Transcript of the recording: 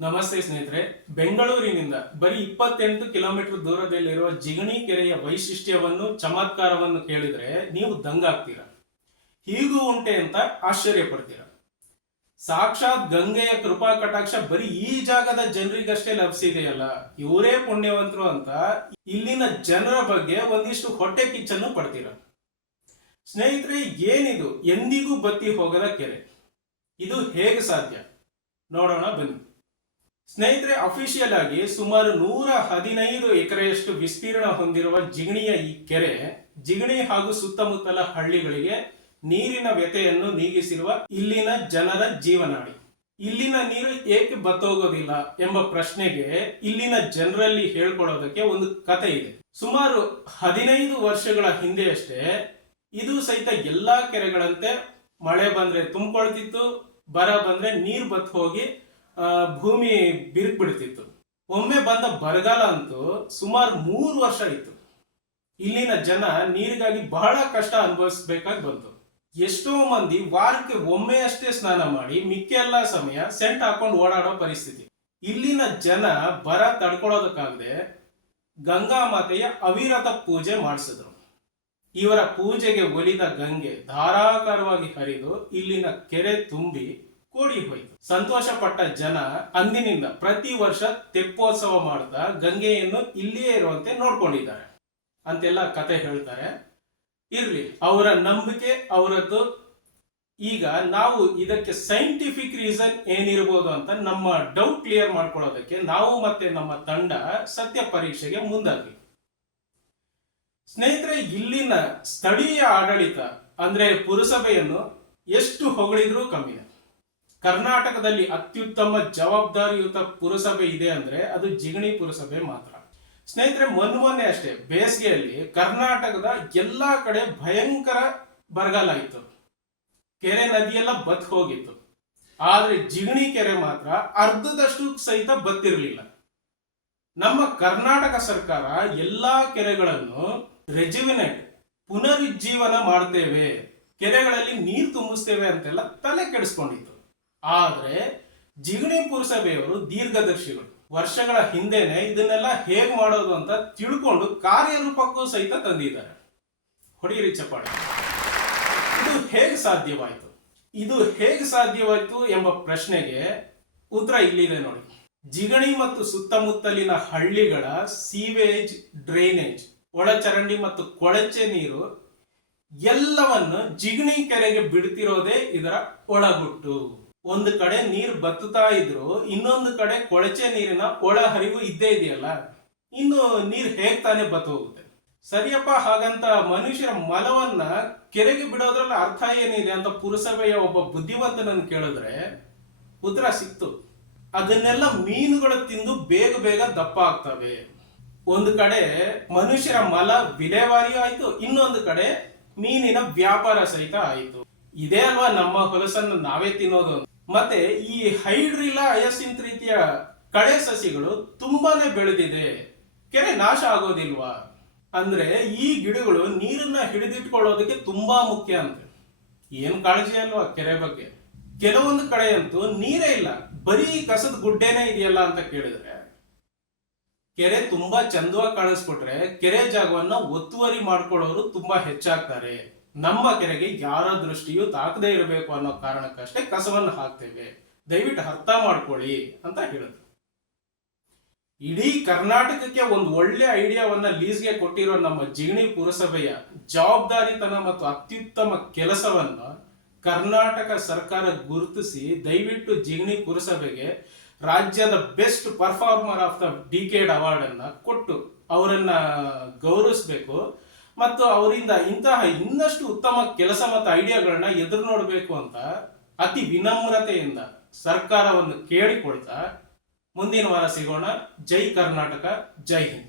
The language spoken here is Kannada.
ನಮಸ್ತೆ ಸ್ನೇಹಿತರೆ. ಬೆಂಗಳೂರಿನಿಂದ ಬರೀ 28 ಕಿಲೋಮೀಟರ್ ದೂರದಲ್ಲಿರುವ ಜಿಗಣಿ ಕೆರೆಯ ವೈಶಿಷ್ಟ್ಯವನ್ನು ಚಮತ್ಕಾರವನ್ನು ಕೇಳಿದ್ರೆ ನೀವು ದಂಗಾಗ್ತೀರಾ. ಹೀಗೂ ಉಂಟೆ ಅಂತ ಆಶ್ಚರ್ಯ ಪಡ್ತೀರಾ. ಸಾಕ್ಷಾತ್ ಗಂಗೆಯ ಕೃಪಾ ಕಟಾಕ್ಷ ಬರೀ ಈ ಜಾಗದ ಜನರಿಗಷ್ಟೇ ಲಭಿಸಿದೆಯಲ್ಲ, ಇವರೇ ಪುಣ್ಯವಂತರು ಅಂತ ಇಲ್ಲಿನ ಜನರ ಬಗ್ಗೆ ಒಂದಿಷ್ಟು ಹೊಟ್ಟೆ ಕಿಚ್ಚನ್ನು ಪಡ್ತೀರಾ. ಸ್ನೇಹಿತರೆ, ಏನಿದು ಎಂದಿಗೂ ಬತ್ತಿ ಹೋಗದ ಕೆರೆ? ಇದು ಹೇಗೆ ಸಾಧ್ಯ? ನೋಡೋಣ ಬನ್ನಿ. ಸ್ನೇಹಿತರೆ, ಅಫಿಷಿಯಲ್ ಆಗಿ ಸುಮಾರು 115 ಎಕರೆಯಷ್ಟು ವಿಸ್ತೀರ್ಣ ಹೊಂದಿರುವ ಜಿಗಣಿಯ ಈ ಕೆರೆ ಜಿಗಣಿ ಹಾಗೂ ಸುತ್ತಮುತ್ತಲ ಹಳ್ಳಿಗಳಿಗೆ ನೀರಿನ ವ್ಯತೆಯನ್ನು ನೀಗಿಸಿರುವ ಇಲ್ಲಿನ ಜನರ ಜೀವನಾಡಿ. ಇಲ್ಲಿನ ನೀರು ಏಕೆ ಬತ್ತೋಗೋದಿಲ್ಲ ಎಂಬ ಪ್ರಶ್ನೆಗೆ ಇಲ್ಲಿನ ಜನರಲ್ಲಿ ಹೇಳ್ಕೊಡೋದಕ್ಕೆ ಒಂದು ಕತೆ ಇದೆ. ಸುಮಾರು 15 ವರ್ಷಗಳ ಹಿಂದೆಯಷ್ಟೇ ಇದು ಸಹಿತ ಎಲ್ಲಾ ಕೆರೆಗಳಂತೆ ಮಳೆ ಬಂದ್ರೆ ತುಂಬಿಕೊಳ್ತಿತ್ತು, ಬರ ಬಂದ್ರೆ ನೀರ್ ಬತ್ ಹೋಗಿ ಭೂಮಿ ಬಿರುಕು ಬಿಡ್ತಿತ್ತು. ಒಮ್ಮೆ ಬಂದ ಬರಗಾಲ ಅಂತೂ ಸುಮಾರು 3 ವರ್ಷ ಇತ್ತು. ಇಲ್ಲಿನ ಜನ ನೀರಿಗಾಗಿ ಬಹಳ ಕಷ್ಟ ಅನುಭವಿಸಬೇಕಾಗಿ ಬಂತು. ಎಷ್ಟೋ ಮಂದಿ ವಾರಕ್ಕೆ ಒಮ್ಮೆ ಅಷ್ಟೇ ಸ್ನಾನ ಮಾಡಿ ಮಿಕ್ಕೆಲ್ಲ ಸಮಯ ಸೆಂಟ್ ಹಾಕೊಂಡು ಓಡಾಡೋ ಪರಿಸ್ಥಿತಿ. ಇಲ್ಲಿನ ಜನ ಬರ ತಡ್ಕೊಳ್ಳೋದಕ್ಕಾಗದೆ ಗಂಗಾ ಮಾತೆಯ ಅವಿರತ ಪೂಜೆ ಮಾಡಿಸಿದ್ರು. ಇವರ ಪೂಜೆಗೆ ಒಲಿದ ಗಂಗೆ ಧಾರಾಕಾರವಾಗಿ ಹರಿದು ಇಲ್ಲಿನ ಕೆರೆ ತುಂಬಿ ಕೂಡಿ ಹೋಯಿತು. ಸಂತೋಷ ಪಟ್ಟ ಜನ ಅಂದಿನಿಂದ ಪ್ರತಿ ವರ್ಷ ತೆಪ್ಪೋತ್ಸವ ಮಾಡ್ತಾ ಗಂಗೆಯನ್ನು ಇಲ್ಲಿಯೇ ಇರುವಂತೆ ನೋಡ್ಕೊಂಡಿದ್ದಾರೆ ಅಂತೆಲ್ಲ ಕತೆ ಹೇಳ್ತಾರೆ. ಇರ್ಲಿ, ಅವರ ನಂಬಿಕೆ ಅವರದ್ದು. ಈಗ ನಾವು ಇದಕ್ಕೆ ಸೈಂಟಿಫಿಕ್ ರೀಸನ್ ಏನಿರಬಹುದು ಅಂತ ನಮ್ಮ ಡೌಟ್ ಕ್ಲಿಯರ್ ಮಾಡ್ಕೊಳ್ಳೋದಕ್ಕೆ ನಾವು ಮತ್ತೆ ನಮ್ಮ ತಂಡ ಸತ್ಯ ಪರೀಕ್ಷೆಗೆ ಮುಂದಾದ್ವಿ. ಸ್ನೇಹಿತರೆ, ಇಲ್ಲಿನ ಸ್ಥಳೀಯ ಆಡಳಿತ ಅಂದ್ರೆ ಪುರಸಭೆಯನ್ನು ಎಷ್ಟು ಹೊಗಳಿದ್ರೂ ಕಮ್ಮಿನೇ. ಕರ್ನಾಟಕದಲ್ಲಿ ಅತ್ಯುತ್ತಮ ಜವಾಬ್ದಾರಿಯುತ ಪುರಸಭೆ ಇದೆ ಅಂದ್ರೆ ಅದು ಜಿಗಣಿ ಪುರಸಭೆ ಮಾತ್ರ. ಸ್ನೇಹಿತರೆ, ಮೊನ್ನೆ ಅಷ್ಟೇ ಬೇಸಿಗೆಯಲ್ಲಿ ಕರ್ನಾಟಕದ ಎಲ್ಲಾ ಕಡೆ ಭಯಂಕರ ಬರಗಾಲ ಇತ್ತು. ಕೆರೆ ನದಿಯೆಲ್ಲ ಬತ್ ಹೋಗಿತ್ತು. ಆದ್ರೆ ಜಿಗಣಿ ಕೆರೆ ಮಾತ್ರ ಅರ್ಧದಷ್ಟು ಸಹಿತ ಬತ್ತಿರಲಿಲ್ಲ. ನಮ್ಮ ಕರ್ನಾಟಕ ಸರ್ಕಾರ ಎಲ್ಲಾ ಕೆರೆಗಳನ್ನು ರೆಜುವಿನೇಟ್ ಪುನರುಜ್ಜೀವನ ಮಾಡ್ತೇವೆ, ಕೆರೆಗಳಲ್ಲಿ ನೀರು ತುಂಬಿಸ್ತೇವೆ ಅಂತೆಲ್ಲ ತಲೆ ಕೆಡಿಸ್ಕೊಂಡಿತ್ತು. ಆದ್ರೆ ಜಿಗಣಿ ಪುರಸಭೆಯವರು ದೀರ್ಘದರ್ಶಿಗಳು. ವರ್ಷಗಳ ಹಿಂದೆನೆ ಇದನ್ನೆಲ್ಲ ಹೇಗ್ ಮಾಡೋದು ಅಂತ ತಿಳ್ಕೊಂಡು ಕಾರ್ಯರೂಪಕ್ಕೂ ಸಹಿತ ತಂದಿದ್ದಾರೆ. ಹೊಡಿರಿ ಚಪ್ಪಾಳೆ. ಇದು ಹೇಗೆ ಸಾಧ್ಯವಾಯಿತು ಎಂಬ ಪ್ರಶ್ನೆಗೆ ಉತ್ತರ ಇಲ್ಲಿದೆ ನೋಡಿ. ಜಿಗಣಿ ಮತ್ತು ಸುತ್ತಮುತ್ತಲಿನ ಹಳ್ಳಿಗಳ ಸೀವೇಜ್, ಡ್ರೈನೇಜ್, ಒಳಚರಂಡಿ ಮತ್ತು ಕೊಳಚೆ ನೀರು ಎಲ್ಲವನ್ನು ಜಿಗಣಿ ಕೆರೆಗೆ ಬಿಡ್ತಿರೋದೇ ಇದರ ಒಳಗುಟ್ಟು. ಒಂದು ಕಡೆ ನೀರು ಬತ್ತುತ್ತಾ ಇದ್ರು, ಇನ್ನೊಂದು ಕಡೆ ಕೊಳಚೆ ನೀರಿನ ಒಳ ಹರಿವು ಇದ್ದೇ ಇದೆಯಲ್ಲ, ಇನ್ನು ನೀರು ಹೇಗ್ ತಾನೇ ಬತ್ತು ಹೋಗುತ್ತೆ? ಸರಿಯಪ್ಪ, ಹಾಗಂತ ಮನುಷ್ಯರ ಮಲವನ್ನ ಕೆರೆಗೆ ಬಿಡೋದ್ರಲ್ಲಿ ಅರ್ಥ ಏನಿದೆ ಅಂತ ಪುರಸಭೆಯ ಒಬ್ಬ ಬುದ್ಧಿವಂತನನ್ನು ಕೇಳಿದ್ರೆ ಉತ್ತರ ಸಿಕ್ತು. ಅದನ್ನೆಲ್ಲ ಮೀನುಗಳು ತಿಂದು ಬೇಗ ಬೇಗ ದಪ್ಪ ಆಗ್ತವೆ. ಒಂದು ಕಡೆ ಮನುಷ್ಯರ ಮಲ ವಿಲೇವಾರಿಯೂ ಆಯ್ತು, ಇನ್ನೊಂದು ಕಡೆ ಮೀನಿನ ವ್ಯಾಪಾರ ಸಹಿತ ಆಯ್ತು. ಇದೇ ಅಲ್ವಾ ನಮ್ಮ ಹೊಲಸನ್ನು ನಾವೇ ತಿನ್ನೋದು. ಮತ್ತೆ ಈ ಹೈಡ್ರಿಲ್ಲಾ ಹಯಸಿಂತ್ ರೀತಿಯ ಕಳೆ ಸಸಿಗಳು ತುಂಬಾನೇ ಬೆಳೆದಿದೆ, ಕೆರೆ ನಾಶ ಆಗೋದಿಲ್ವಾ ಅಂದ್ರೆ ಈ ಗಿಡಗಳು ನೀರನ್ನ ಹಿಡಿದಿಟ್ಕೊಳ್ಳೋದಕ್ಕೆ ತುಂಬಾ ಮುಖ್ಯ ಅಂತ. ಏನ್ ಕಾಳಜಿ ಅಲ್ವಾ ಕೆರೆ ಬಗ್ಗೆ. ಕೆಲವೊಂದು ಕಡೆ ಅಂತೂ ನೀರೇ ಇಲ್ಲ, ಬರೀ ಕಸದ ಗುಡ್ಡೆನೇ ಇದೆಯಲ್ಲ ಅಂತ ಕೇಳಿದ್ರೆ, ಕೆರೆ ತುಂಬಾ ಚಂದವಾಗಿ ಕಾಣಿಸ್ಕೊಟ್ರೆ ಕೆರೆ ಜಾಗವನ್ನ ಒತ್ತುವರಿ ಮಾಡ್ಕೊಳ್ಳೋರು ತುಂಬಾ ಹೆಚ್ಚಾಗ್ತಾರೆ. ನಮ್ಮ ಕೆರೆಗೆ ಯಾರ ದೃಷ್ಟಿಯೂ ತಾಕದೇ ಇರಬೇಕು ಅನ್ನೋ ಕಾರಣಕ್ಕಷ್ಟೇ ಕಸವನ್ನು ಹಾಕ್ತೇವೆ, ದಯವಿಟ್ಟು ಅರ್ಥ ಮಾಡ್ಕೊಳ್ಳಿ ಅಂತ ಹೇಳಿದ್ರು. ಇಡೀ ಕರ್ನಾಟಕಕ್ಕೆ ಒಂದು ಒಳ್ಳೆ ಐಡಿಯಾವನ್ನ ಲೀಸ್ಗೆ ಕೊಟ್ಟಿರೋ ನಮ್ಮ ಜಿಗಣಿ ಪುರಸಭೆಯ ಜವಾಬ್ದಾರಿತನ ಮತ್ತು ಅತ್ಯುತ್ತಮ ಕೆಲಸವನ್ನ ಕರ್ನಾಟಕ ಸರ್ಕಾರ ಗುರುತಿಸಿ ದಯವಿಟ್ಟು ಜಿಗಣಿ ಪುರಸಭೆಗೆ ರಾಜ್ಯದ best performer of the decade award ಅನ್ನ ಕೊಟ್ಟು ಅವರನ್ನ ಗೌರವಿಸಬೇಕು ಮತ್ತು ಅವರಿಂದ ಇಂತಹ ಇನ್ನಷ್ಟು ಉತ್ತಮ ಕೆಲಸ ಮತ್ತು ಐಡಿಯಾಗಳನ್ನ ಎದುರು ನೋಡಬೇಕು ಅಂತ ಅತಿ ವಿನಮ್ರತೆಯಿಂದ ಸರ್ಕಾರವನ್ನು ಕೇಳಿಕೊಳ್ತಾ ಮುಂದಿನ ವಾರ ಸಿಗೋಣ. ಜೈ ಕರ್ನಾಟಕ, ಜೈ ಹಿಂದ್.